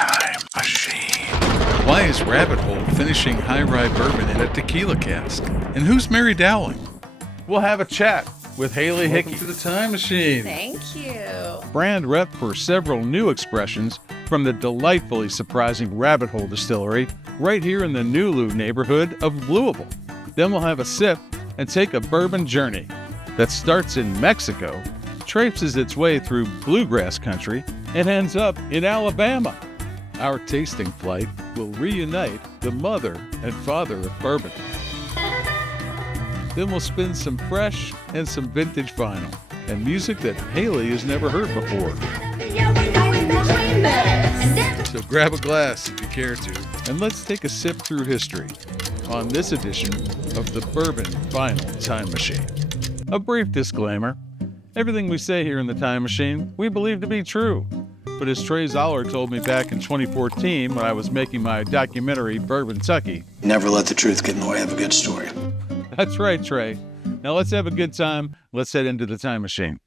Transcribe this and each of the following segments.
Time Machine. Why is Rabbit Hole finishing high rye bourbon in a tequila cask? And who's Mary Dowling? We'll have a chat with Haley Hickey. Welcome to the Time Machine. Thank you. Brand rep for several new expressions from the delightfully surprising Rabbit Hole Distillery right here in the Nulu neighborhood of Louisville. Then we'll have a sip and take a bourbon journey that starts in Mexico, traipses its way through bluegrass country, and ends up in Alabama. Our tasting flight will reunite the mother and father of bourbon. Then we'll spin some fresh and some vintage vinyl and music that Haley has never heard before. So grab a glass if you care to, and let's take a sip through history on this edition of the Bourbon Vinyl Time Machine. A brief disclaimer. Everything we say here in the Time Machine, we believe to be true. But as Trey Zoller told me back in 2014 when I was making my documentary, Bourbon Tucky. Never let the truth get in the way of a good story. That's right, Trey. Now let's have a good time. Let's head into the Time Machine.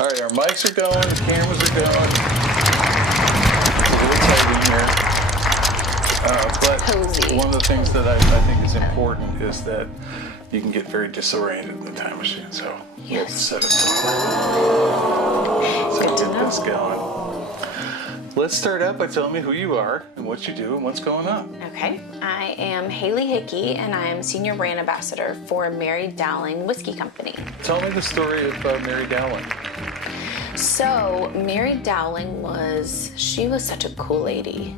All right, our mics are going, the cameras are going. It's a little tight in here. But Cozy. one of the things that I think is important is that you can get very disoriented in the Time Machine. So Yes. let's set it So Good to get this know. going. Let's start out by telling me who you are and what you do and what's going on. Okay, I am Haley Hickey, and I am Senior Brand Ambassador for Mary Dowling Whiskey Company. Tell me the story of Mary Dowling. So, Mary Dowling was such a cool lady.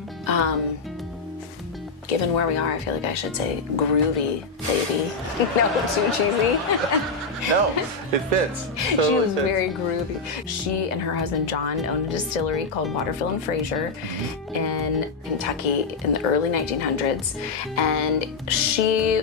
Given where we are, I feel like I should say groovy lady. No, too cheesy. No, it fits. She Totally was fits. very groovy. She and her husband John owned a distillery called Waterfill and Fraser in Kentucky in the early 1900s, and she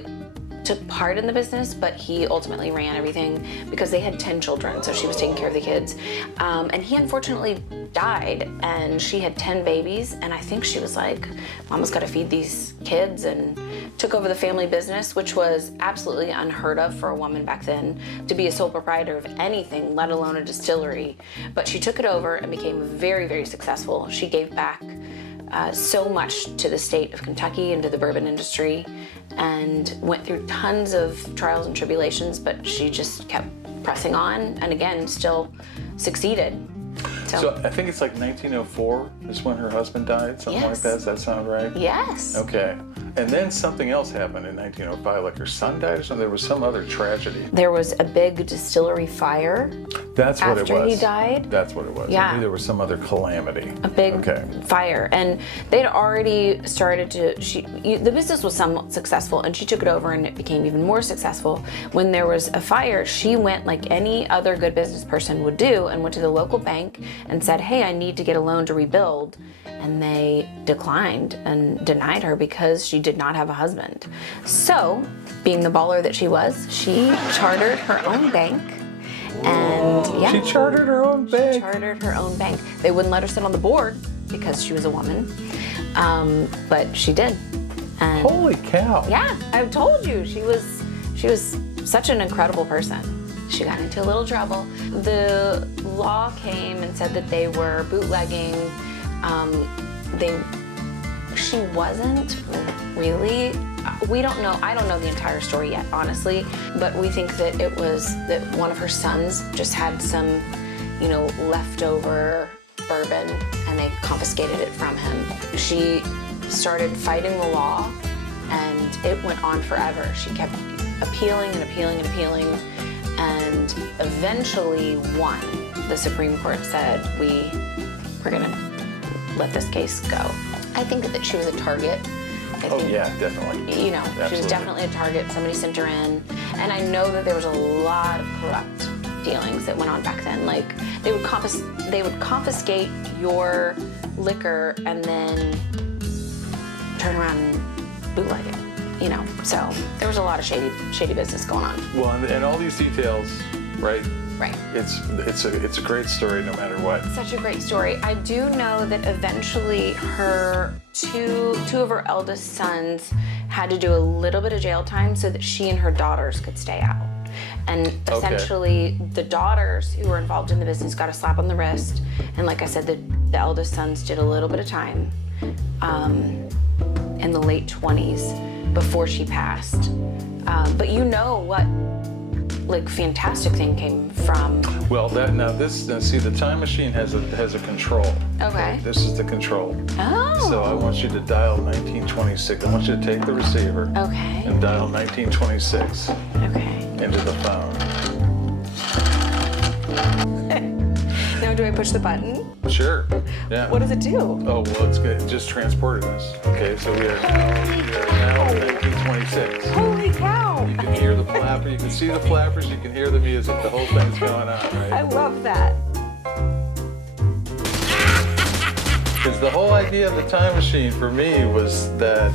took part in the business, but he ultimately ran everything because they had 10 children, so she was taking care of the kids. And he unfortunately died, and she had 10 babies, and I think she was like, Mama's gotta feed these kids, and took over the family business, which was absolutely unheard of for a woman back then, to be a sole proprietor of anything, let alone a distillery. But she took it over and became very, very successful. She gave back so much to the state of Kentucky and to the bourbon industry, and went through tons of trials and tribulations, but she just kept pressing on, and again, still succeeded. So I think it's like 1904 is when her husband died, something like Yes. that. Does that sound right? Yes. Okay. And then something else happened in 1905, like her son died or something. There was some other tragedy. There was a big distillery fire That's what it was. after he died. That's what it was. Yeah. I knew there was some other calamity. A big fire, and they'd already started to. The business was somewhat successful, and she took it over, and it became even more successful. When there was a fire, she went like any other good business person would do, and went to the local bank and said, "Hey, I need to get a loan to rebuild." And they declined and denied her because she did not have a husband. So, being the baller that she was, she chartered her own bank. And yeah, She chartered her own bank. she chartered her own bank. They wouldn't let her sit on the board because she was a woman, but she did. And Holy cow. yeah, I told you she was such an incredible person. She got into a little trouble. The law came and said that they were bootlegging. She wasn't really. We don't know. I don't know the entire story yet, honestly. But we think that it was that one of her sons just had some, leftover bourbon, and they confiscated it from him. She started fighting the law, and it went on forever. She kept appealing and appealing and appealing, and eventually won. The Supreme Court said, we're gonna let this case go. I think that she was a target. I think, yeah, definitely. She was Absolutely. definitely a target. Somebody sent her in, and I know that there was a lot of corrupt dealings that went on back then. Like they would confiscate your liquor and then turn around and bootleg it. So there was a lot of shady business going on. Well, and all these details, right? Right. It's a great story no matter what. Such a great story. I do know that eventually her two of her eldest sons had to do a little bit of jail time so that she and her daughters could stay out. And essentially, the daughters who were involved in the business got a slap on the wrist. And like I said, the eldest sons did a little bit of time in the late 20s before she passed. But you know what, like, fantastic thing came from. Well, see, the time machine has a control. Okay. This is the control. Oh. So I want you to dial 1926. I want you to take the receiver. Okay. And dial 1926 Okay. into the phone. Now, do I push the button? Sure. Yeah. What does it do? Oh, well, it's good. It just transported us. Okay, so we are now 1926. Holy cow! You can hear the flapper. You can see the flappers. You can hear the music. The whole thing's going on, right? I love that. Because the whole idea of the time machine for me was that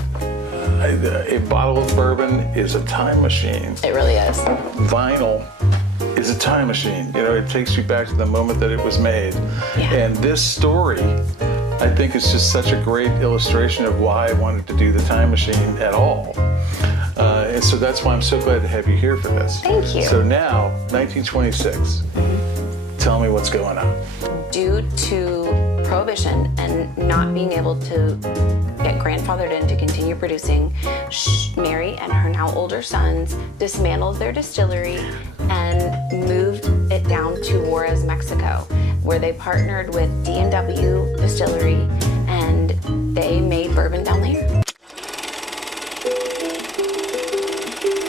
a bottle of bourbon is a time machine. It really is. Vinyl is a time machine. You know, it takes you back to the moment that it was made. Yeah. And this story, I think, is just such a great illustration of why I wanted to do the time machine at all. And so that's why I'm so glad to have you here for this. Thank you. So now, 1926, tell me what's going on. Due to prohibition and not being able to get grandfathered in to continue producing, Mary and her now older sons dismantled their distillery and moved it down to Juarez, Mexico, where they partnered with D&W Distillery, and they made bourbon down there.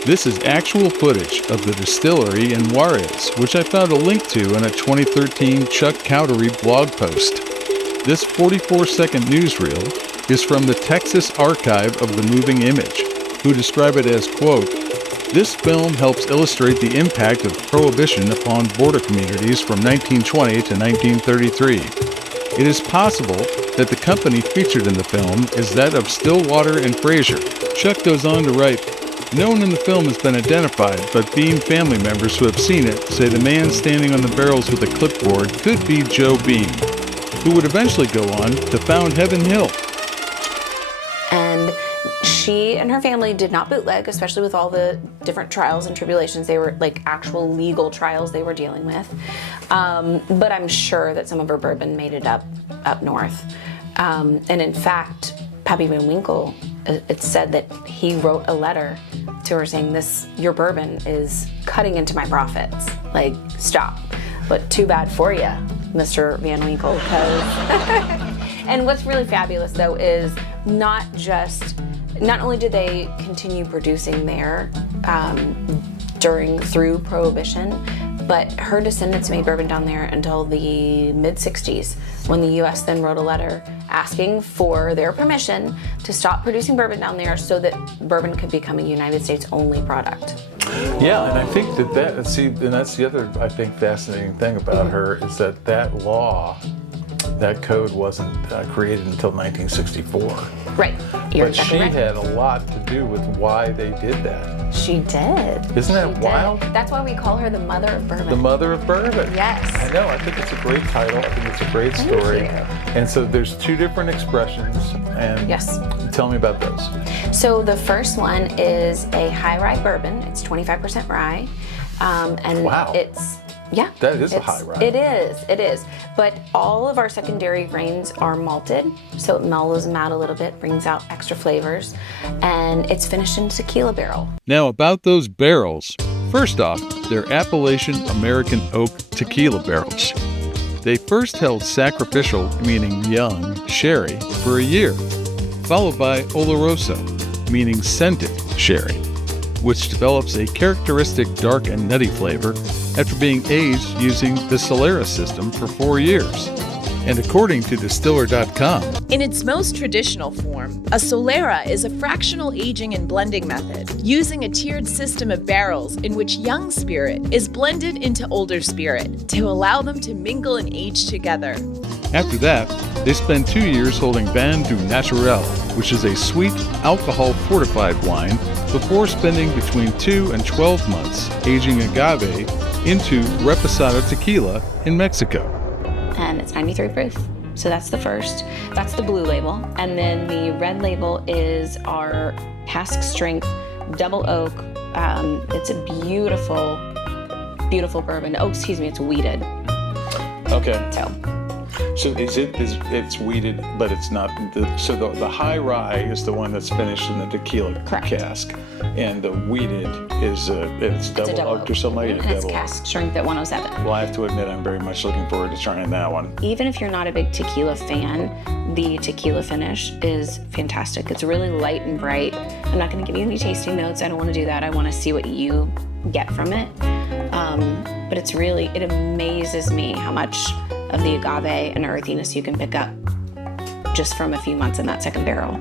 This is actual footage of the distillery in Juarez, which I found a link to in a 2013 Chuck Cowdery blog post. This 44-second newsreel is from the Texas Archive of the Moving Image, who describe it as, quote, "This film helps illustrate the impact of prohibition upon border communities from 1920 to 1933. It is possible that the company featured in the film is that of Stillwater and Fraser." Chuck goes on to write, "No one in the film has been identified, but Beam family members who have seen it say the man standing on the barrels with a clipboard could be Joe Beam, who would eventually go on to found Heaven Hill." And she and her family did not bootleg, especially with all the different trials and tribulations. They were like actual legal trials they were dealing with. But I'm sure that some of her bourbon made it up north. And in fact, Pappy Van Winkle, it said that he wrote a letter to her saying, your bourbon is cutting into my profits. Like, stop. But too bad for you, Mr. Van Winkle, because... And what's really fabulous, though, is not only did they continue producing there through Prohibition, but her descendants made bourbon down there until the mid-60s, when the U.S. then wrote a letter asking for their permission to stop producing bourbon down there so that bourbon could become a United States only product. Yeah, and I think and that's the other, I think, fascinating thing about her is that law, that code wasn't created until 1964. Right. You're but exactly she right. had a lot to do with why they did that. She did. Isn't that wild? That's why we call her the mother of bourbon. The mother of bourbon. Yes. I know. I think it's a great title. I think it's a great story. Thank you. And so there's two different expressions. And yes. Tell me about those. So the first one is a high rye bourbon. It's 25% rye. And wow. That is a high rye. It is. But all of our secondary grains are malted, so it mellows them out a little bit, brings out extra flavors, and it's finished in a tequila barrel. Now about those barrels. First off, they're Appalachian American Oak tequila barrels. They first held sacrificial, meaning young, sherry for a year, followed by Oloroso, meaning scented sherry, which develops a characteristic dark and nutty flavor after being aged using the Solera system for 4 years. And according to Distiller.com, in its most traditional form, a Solera is a fractional aging and blending method, using a tiered system of barrels in which young spirit is blended into older spirit to allow them to mingle and age together. After that, they spend 2 years holding Vin du Naturel, which is a sweet, alcohol-fortified wine, before spending between 2 and 12 months aging agave into Reposado tequila in Mexico. And it's 93 proof. So that's the first. That's the blue label. And then the red label is our cask strength double oak. It's a beautiful beautiful bourbon. Oh, excuse me, it's wheated. Okay. So So it's wheated, but it's not. The high rye is the one that's finished in the tequila Correct. cask, and the wheated is it's double oaked or something like and that. it's cask strength at 107. Well, I have to admit, I'm very much looking forward to trying that one. Even if you're not a big tequila fan, the tequila finish is fantastic. It's really light and bright. I'm not going to give you any tasting notes. I don't want to do that. I want to see what you get from it. But it amazes me how much of the agave and earthiness you can pick up just from a few months in that second barrel.